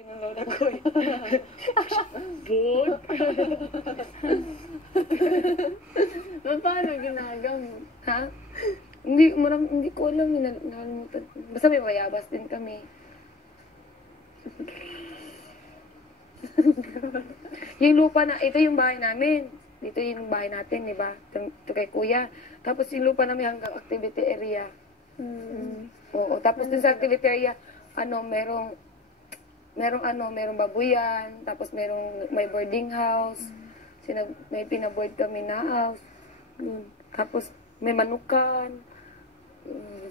Kinulaw na ko. Good. Paano ginagawa? Ha? Hindi ko alam. Nakalimutan. Basta may bayabas din kami. Yung lupa na, ito yung bahay namin. Dito yung bahay natin, di ba? Ito kay kuya. Tapos yung lupa namin hanggang activity area. Oo, tapos din sa activity area, merong babuyan, tapos may boarding house. May pinaboard kami na house. Tapos may manukan.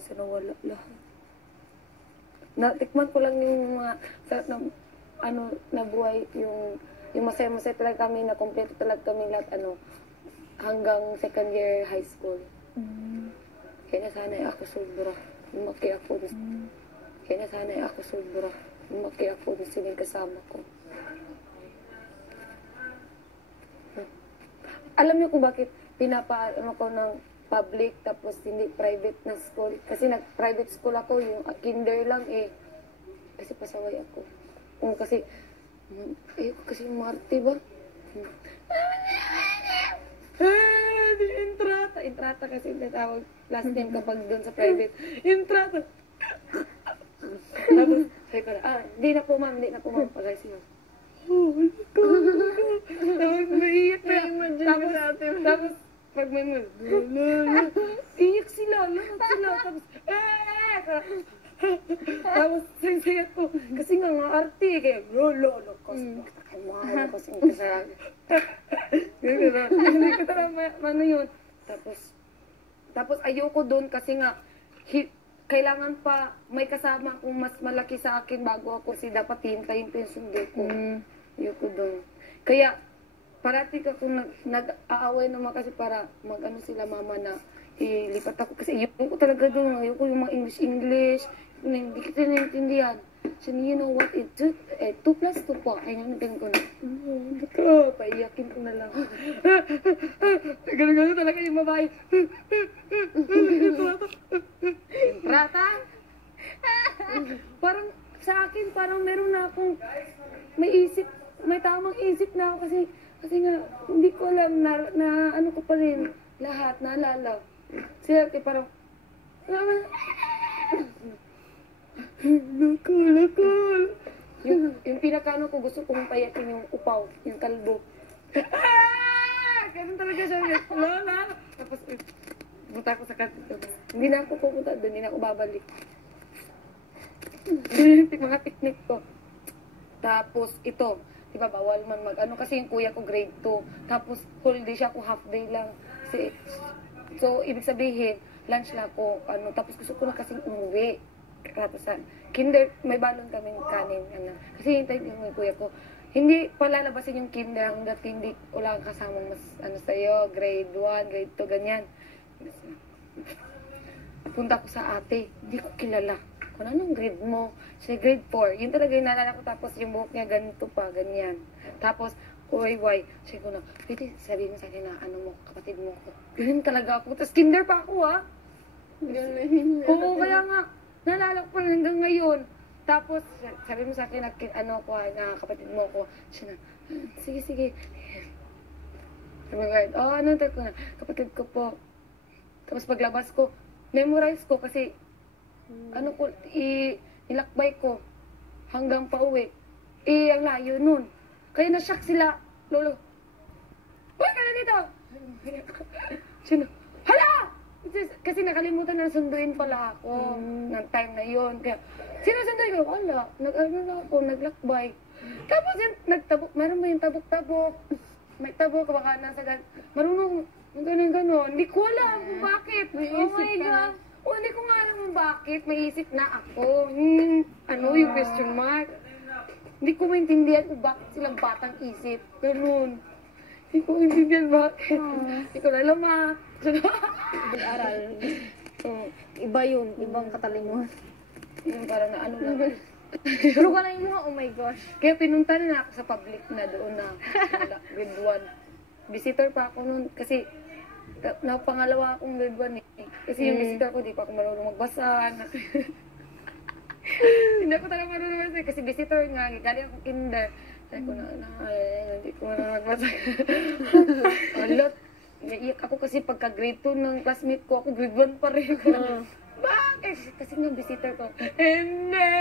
Sa nawala lahat. Natikman ko lang yung mga sarap na nabuhay yung masaya-masaya talaga kami, na kompleto talaga kami lahat, hanggang second year high school. Kaya nasanay ako sobra. Lumaki ako. Kaya nasanay ako sobra. Lumaki ako na silang kasama ko. Alam niyo kung bakit pinapaano ko ng public tapos hindi private na school? Kasi nag-private school ako, yung kinder lang kasi pasaway ako. Kasi Marte ba? Intrata kasi natawag last name kapag doon sa private. Intrata! Tapos, sabi ko na, di na po ma'am, pag-ayos mo. Tapos, maiyak na. Tapos, pag may iyak sila, lahat sila. Tapos, sinsaya ko. Kasi nga, mga arte, kaya, lolo, kasi kasalanan. Hindi ko talaga, yun. Tapos, ayoko doon kasi nga, kailangan pa may kasama kung mas malaki sa akin bago ako dapat hintayin ko yung sundo ko. Ayoko doon. Kaya, parati ka kung nag-aaway naman kasi para sila mama na ilipat ako. Kasi ayoko talaga doon. Ayoko yung mga English. Hindi kita naiintindihan. So, you know what? 2 plus 2 po. Ay, ganun ko na. Paiyakin ko na lang. Ganun talaga yung babae. Rata? Parang, sa akin, parang meron na akong may tamang isip na ako kasi nga, hindi ko alam na ano ko pa rin, lahat, naalala. Siya, parang, lakol. Yung pinakano ko, gusto kong payakin yung upaw, yung kalbo. Ganun talaga siya. Lola. Tapos, punta ako sa kanto. Hindi na ako pupunta doon, hindi na ako babalik. Mga picnic ko. Tapos, ito, diba, bawal man kasi yung kuya ko grade 2. Tapos, whole day siya ako, half day lang. So, ibig sabihin, lunch lang ako, tapos gusto ko na kasing umuwi. Katasan. Kinder, may balon kaming kanin. Kasi hintay yung kuya ko. Hindi palalabasin yung kinder hanggat hindi wala kang kasamang mas, sa'yo, grade 1, grade 2, ganyan. Punta ko sa ate, hindi ko kilala. Kung anong grade mo? Siya grade 4. Yun talaga yung nalala ko. Tapos yung buhok niya, ganito pa, ganyan. Tapos, uy, siya ko na, pwede sabihin mo sa akin na, kapatid mo ko. Ganyan talaga ako. Tapos kinder pa ako, ha? Oo, kaya nga. Naalala ko pa hanggang ngayon. Tapos, sabi mo sa akin na, kapatid mo ko. Siya na, sige. Sabi ko, tayo ko na, kapatid ko po. Tapos paglabas ko, memorize ko kasi, nilakbay ko hanggang pauwi. Ang layo nun. Kaya na-shock sila, lolo. Uy, ka na dito! Siya na, hala! Kasi nakalimutan na sunduin pala ako ng time na yon. Kaya, sinusunduin ko, wala. Naglakbay. Tapos yun, meron ba yung tabok-tabok? May tabok, baka nasa marunong, gano'n. Hindi ko alam kung bakit. Oh my God. Hindi ko nga alam kung bakit. May isip na ako. Yung question mark. Hindi ko maintindihan kung bakit silang batang isip. Ganun. Hindi ko maintindihan bakit. Hindi ko na alam, Aral. Iba yun. Ibang katalinuhan. Yung parang na lang. Pero ka na yung oh my gosh. Kaya pinunta na ako sa public na doon na grade 1. Visitor pa ako noon kasi pangalawa akong grade 1 eh. Kasi yung visitor ko, di pa ako marunong magbasa. Hindi ako talaga marunong magbasa kasi visitor nga, galing ako kinder. Sabi ko hindi ko na magbasa. Alot, naiyak ako kasi pagka grade 2 ng classmate ko, ako grade 1 pa rin. Bakit? Kasi nga visitor ko. Hindi!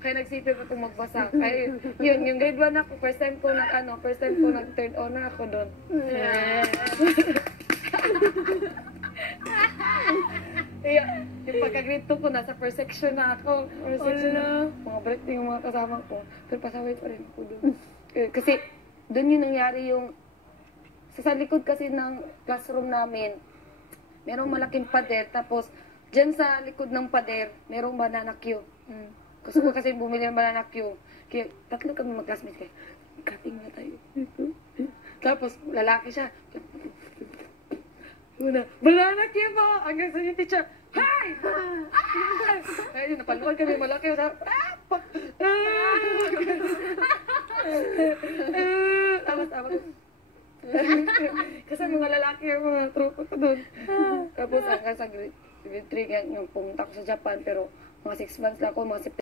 Kaya nagsipip ako magbasa. Kaya yun, yung grade 1 ako, first time ko nag-third honor ako doon. Yung pagka-grade 2 ko, nasa first section na ako. First section na. Mga birthday yung mga kasama ko. Pero pasaway pa rin ako doon. Kasi doon yung nangyari yung sa likod kasi ng classroom namin, merong malaking pader. Tapos, dyan sa likod ng pader, merong banana queue. Gusto ko kasi bumili ng banana queue. Kaya, tatlo kami mag-classmates kayo. Cutting na tayo. Tapos, lalaki siya. Una, banana queue po! Hanggang sa yung teacher, hi! Ay, napaluan kami malaki. Tapos, kasi mga lalaki yung mga tropa ko doon. Tapos hanggang sa grade 3 yung pumunta ko sa Japan, pero mga 6 months lang ako, mga